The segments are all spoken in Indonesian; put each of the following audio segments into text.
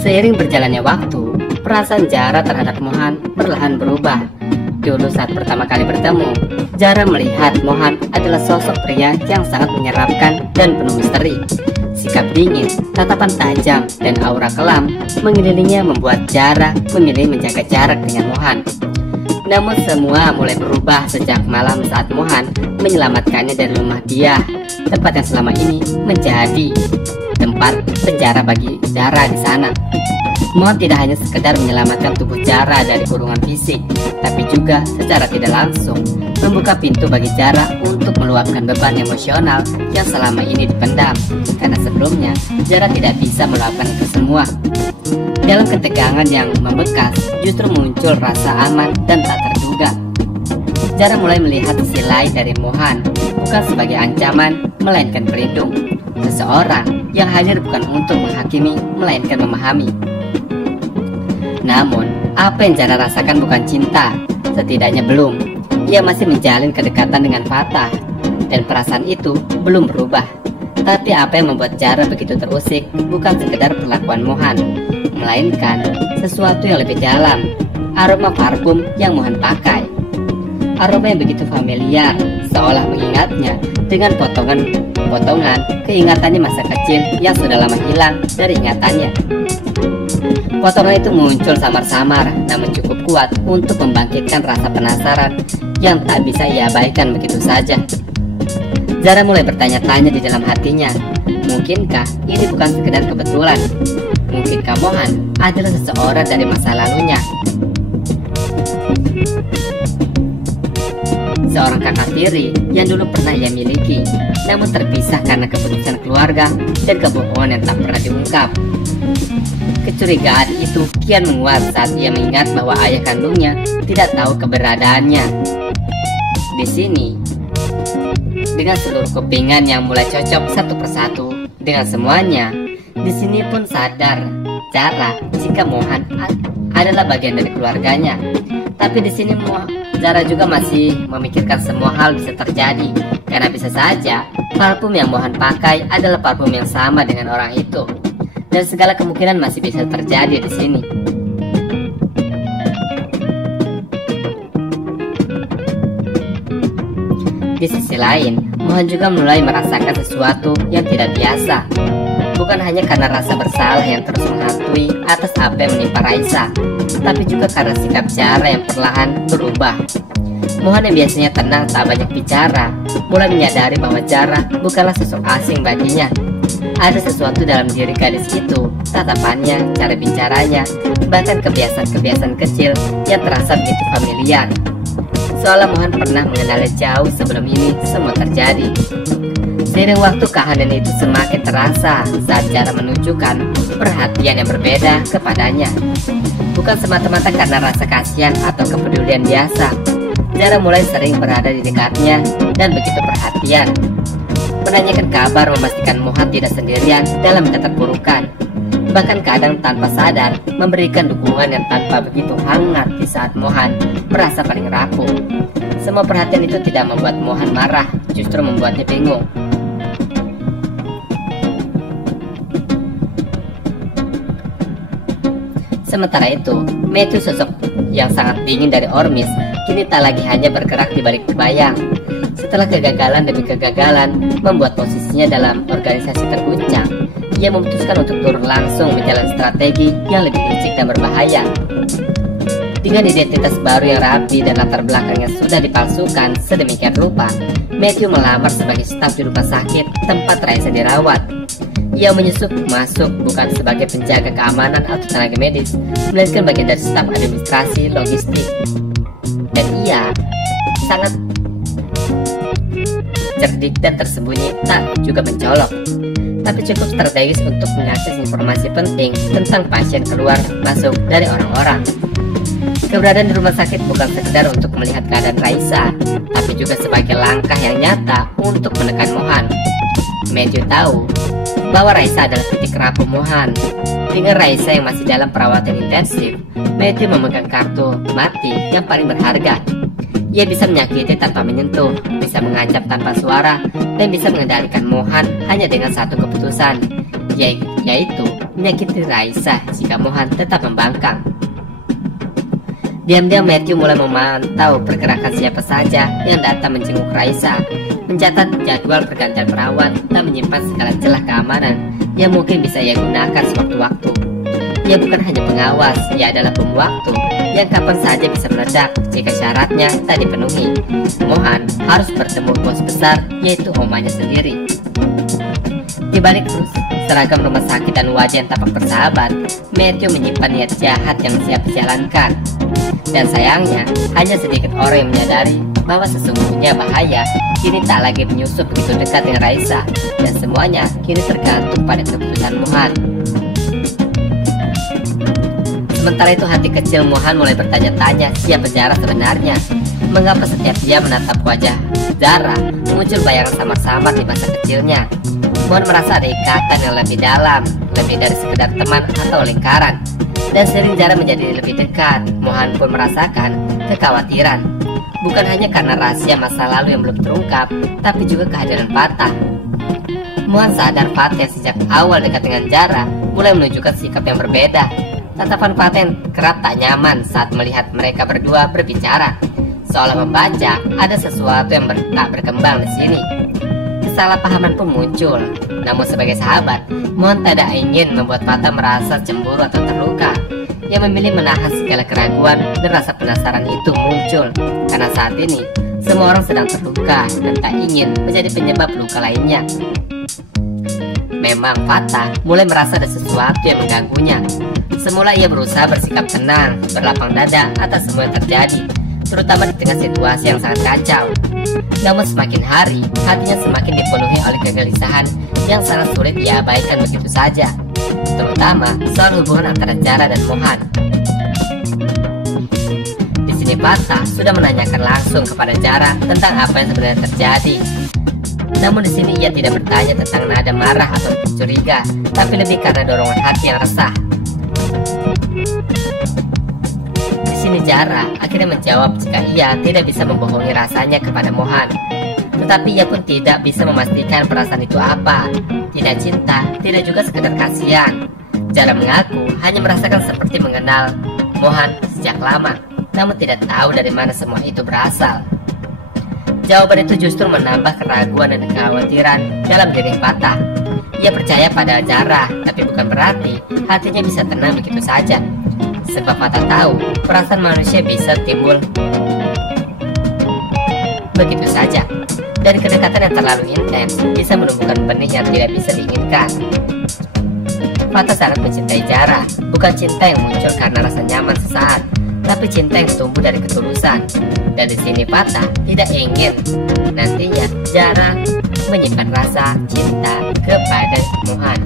Seiring berjalannya waktu, perasaan Zara terhadap Mohan perlahan berubah. Dulu saat pertama kali bertemu, Zara melihat Mohan adalah sosok pria yang sangat menyeramkan dan penuh misteri. Sikap dingin, tatapan tajam, dan aura kelam mengelilinginya membuat Zara memilih menjaga jarak dengan Mohan. Namun semua mulai berubah sejak malam saat Mohan menyelamatkannya dari rumah dia, tempat yang selama ini menjadi tempat penjara bagi Zara di sana. Mohan tidak hanya sekedar menyelamatkan tubuh Zara dari kurungan fisik, tapi juga secara tidak langsung membuka pintu bagi Zara untuk meluapkan beban emosional yang selama ini dipendam, karena sebelumnya Zara tidak bisa meluapkan itu semua. Dalam ketegangan yang membekas, justru muncul rasa aman dan tak terduga. Zara mulai melihat sisi lain dari Mohan, bukan sebagai ancaman, melainkan pelindung. Seseorang yang hadir bukan untuk menghakimi, melainkan memahami. Namun, apa yang Zara rasakan bukan cinta, setidaknya belum. Ia masih menjalin kedekatan dengan Fatah, dan perasaan itu belum berubah. Tapi apa yang membuat Zara begitu terusik bukan sekedar perlakuan Mohan, melainkan sesuatu yang lebih dalam, aroma parfum yang Mohan pakai. Aroma yang begitu familiar, seolah mengingatnya dengan potongan keingatannya masa kecil yang sudah lama hilang dari ingatannya. Potongan itu muncul samar-samar, namun cukup kuat untuk membangkitkan rasa penasaran yang tak bisa ia abaikan begitu saja. Zara mulai bertanya-tanya di dalam hatinya, mungkinkah ini bukan sekedar kebetulan? Mungkinkah Mohan adalah seseorang dari masa lalunya? Seorang kakak tiri yang dulu pernah ia miliki, namun terpisah karena keputusan keluarga dan kebohongan yang tak pernah diungkap. Kecurigaan itu kian menguat saat ia mengingat bahwa ayah kandungnya tidak tahu keberadaannya. Di sini, dengan seluruh kepingan yang mulai cocok satu persatu dengan semuanya, di sini pun sadar Zara jika Mohan adalah bagian dari keluarganya. Tapi di sini Zara juga masih memikirkan semua hal bisa terjadi, karena bisa saja parfum yang Mohan pakai adalah parfum yang sama dengan orang itu. Dan segala kemungkinan masih bisa terjadi di sini. Di sisi lain, Mohan juga mulai merasakan sesuatu yang tidak biasa. Bukan hanya karena rasa bersalah yang terus menghantui atas apa yang menimpa Raisa, tapi juga karena sikap Zara yang perlahan berubah. Mohan yang biasanya tenang tak banyak bicara, mulai menyadari bahwa Zara bukanlah sosok asing baginya. Ada sesuatu dalam diri gadis itu, tatapannya, cara bicaranya, bahkan kebiasaan-kebiasaan kecil yang terasa begitu familiar. Seolah Mohan pernah mengenalnya jauh sebelum ini semua terjadi. Seiring waktu kehadiran itu semakin terasa saat Zara menunjukkan perhatian yang berbeda kepadanya. Bukan semata-mata karena rasa kasihan atau kepedulian biasa. Zara mulai sering berada di dekatnya dan begitu perhatian. Menanyakan kabar, memastikan Mohan tidak sendirian dalam keterpurukan. Bahkan kadang tanpa sadar memberikan dukungan yang tanpa begitu hangat di saat Mohan merasa paling rapuh. Semua perhatian itu tidak membuat Mohan marah, justru membuatnya bingung. Sementara itu, Matthew, sosok yang sangat dingin dari Ormis, kini tak lagi hanya bergerak di balik bayang. Setelah kegagalan demi kegagalan membuat posisinya dalam organisasi terguncang, ia memutuskan untuk turun langsung menjalani strategi yang lebih licik dan berbahaya. Dengan identitas baru yang rapi dan latar belakang yang sudah dipalsukan sedemikian rupa, Matthew melamar sebagai staf di rumah sakit tempat Raisa dirawat. Ia menyusup masuk bukan sebagai penjaga keamanan atau tenaga medis, melainkan bagian dari staf administrasi logistik. Dan ia sangat cerdik dan tersembunyi, tak juga mencolok, tapi cukup strategis untuk mengakses informasi penting tentang pasien keluar masuk dari orang-orang. Keberadaan di rumah sakit bukan sekedar untuk melihat keadaan Raisa, tapi juga sebagai langkah yang nyata untuk menekan Mohan. Matthew tahu bahwa Raisa adalah titik rapuh Mohan. Dengan Raisa yang masih dalam perawatan intensif, Matthew memegang kartu mati yang paling berharga. Ia bisa menyakiti tanpa menyentuh, bisa mengancam tanpa suara, dan bisa mengendalikan Mohan hanya dengan satu keputusan, yaitu menyakiti Raisa jika Mohan tetap membangkang. Diam-diam Matthew mulai memantau pergerakan siapa saja yang datang menjenguk Raisa, mencatat jadwal pergantian perawat, dan menyimpan segala celah keamanan yang mungkin bisa ia gunakan sewaktu-waktu. Ia bukan hanya pengawas, ia adalah bom waktu yang kapan saja bisa meledak jika syaratnya tak dipenuhi. Mohan harus bertemu bos besar, yaitu omanya sendiri. Di balik seragam rumah sakit dan wajah yang tampak bersahabat, Matthew menyimpan niat jahat yang siap dijalankan. Dan sayangnya, hanya sedikit orang yang menyadari bahwa sesungguhnya bahaya kini tak lagi menyusup begitu dekat dengan Raisa, dan semuanya kini tergantung pada keputusan Mohan. Sementara itu hati kecil Mohan mulai bertanya-tanya siapa Zara sebenarnya. Mengapa setiap dia menatap wajah Zara muncul bayangan samar-samar di masa kecilnya. Mohan merasa ada ikatan yang lebih dalam, lebih dari sekedar teman atau lingkaran. Dan sering Zara menjadi lebih dekat, Mohan pun merasakan kekhawatiran. Bukan hanya karena rahasia masa lalu yang belum terungkap, tapi juga kehadiran Fatah. Mohan sadar Fatah sejak awal dekat dengan Zara mulai menunjukkan sikap yang berbeda. Tatapan Fatah yang kerap tak nyaman saat melihat mereka berdua berbicara, seolah membaca ada sesuatu yang tak berkembang di sini. Kesalahpahaman pun muncul. Namun sebagai sahabat, Mohan tidak ingin membuat Fatah merasa cemburu atau terluka. Ia memilih menahan segala keraguan dan rasa penasaran itu muncul karena saat ini semua orang sedang terluka dan tak ingin menjadi penyebab luka lainnya. Memang Fatah mulai merasa ada sesuatu yang mengganggunya. Semula ia berusaha bersikap tenang, berlapang dada atas semua yang terjadi, terutama di tengah situasi yang sangat kacau. Namun semakin hari, hatinya semakin dipenuhi oleh kegelisahan yang sangat sulit diabaikan begitu saja, terutama soal hubungan antara Zara dan Mohan. Di sini Fatah sudah menanyakan langsung kepada Zara tentang apa yang sebenarnya terjadi. Namun di sini ia tidak bertanya tentang nada marah atau curiga, tapi lebih karena dorongan hati yang resah. Di sini Zara akhirnya menjawab jika ia tidak bisa membohongi rasanya kepada Mohan. Tetapi ia pun tidak bisa memastikan perasaan itu apa. Tidak cinta, tidak juga sekedar kasihan. Zara mengaku hanya merasakan seperti mengenal Mohan sejak lama, namun tidak tahu dari mana semua itu berasal. Jawaban itu justru menambah keraguan dan kekhawatiran dalam diri Fatah. Ia percaya pada Zara, tapi bukan berarti hatinya bisa tenang begitu saja. Sebab Fatah tahu perasaan manusia bisa timbul begitu saja. Dan kedekatan yang terlalu intens bisa menumbuhkan benih yang tidak bisa diinginkan. Fatah sangat mencintai Zara, bukan cinta yang muncul karena rasa nyaman sesaat, tapi cinta yang tumbuh dari ketulusan. Dan di sini Fatah tidak ingin nantinya Zara menyimpan rasa cinta kepada Mohan.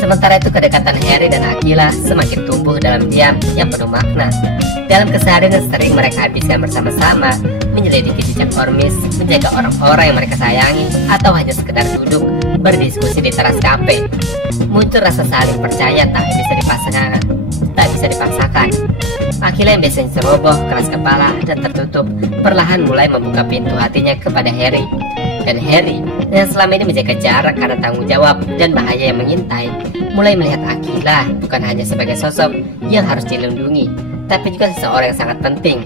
Sementara itu kedekatan Harry dan Akila semakin tumbuh dalam diam yang penuh makna. Dalam keseharian sering mereka habiskan bersama-sama, menyelidiki jejak Ormis, menjaga orang-orang yang mereka sayangi, atau hanya sekedar duduk berdiskusi di teras kafe. Muncul rasa saling percaya tak bisa dipaksakan. Akila yang biasanya ceroboh, keras kepala, dan tertutup, perlahan mulai membuka pintu hatinya kepada Harry. Dan Harry yang selama ini menjaga jarak karena tanggung jawab dan bahaya yang mengintai, mulai melihat Akila bukan hanya sebagai sosok yang harus dilindungi, tapi juga seseorang yang sangat penting.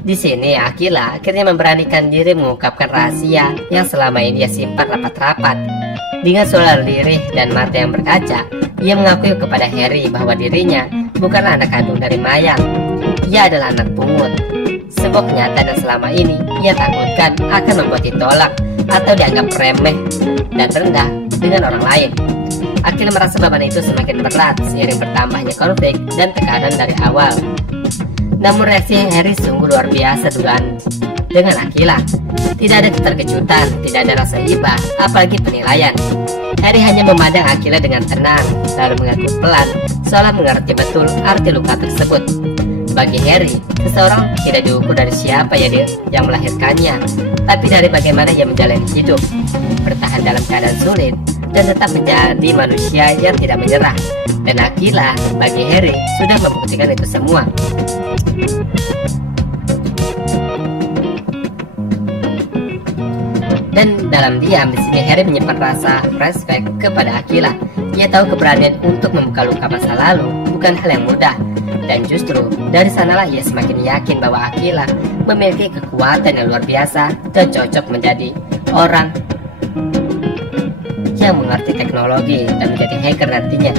Di sini Akila akhirnya memberanikan diri mengungkapkan rahasia yang selama ini ia simpan rapat-rapat. Dengan suara lirih dan mata yang berkaca, ia mengakui kepada Harry bahwa dirinya bukanlah anak kandung dari Mayang. Ia adalah anak pungut. Sebuah kenyataan yang selama ini ia takutkan akan membuat ditolak atau dianggap remeh dan rendah dengan orang lain. Akila merasa beban itu semakin berat seiring bertambahnya konflik dan tekanan dari awal. Namun reaksi Harry sungguh luar biasa dugaan dengan Akila. Tidak ada keterkejutan, tidak ada rasa iba, apalagi penilaian. Harry hanya memandang Akila dengan tenang, lalu mengaku pelan, seolah mengerti betul arti luka tersebut. Bagi Harry, seseorang tidak diukur dari siapa yang melahirkannya, tapi dari bagaimana ia menjalani hidup, bertahan dalam keadaan sulit, dan tetap menjadi manusia yang tidak menyerah. Dan Akila, bagi Harry, sudah membuktikan itu semua. Dan dalam diam, di sini Harry menyimpan rasa respect kepada Aquila. Ia tahu keberanian untuk membuka luka masa lalu bukan hal yang mudah. Dan justru dari sanalah ia semakin yakin bahwa Aquila memiliki kekuatan yang luar biasa dan cocok menjadi orang yang mengerti teknologi dan menjadi hacker nantinya.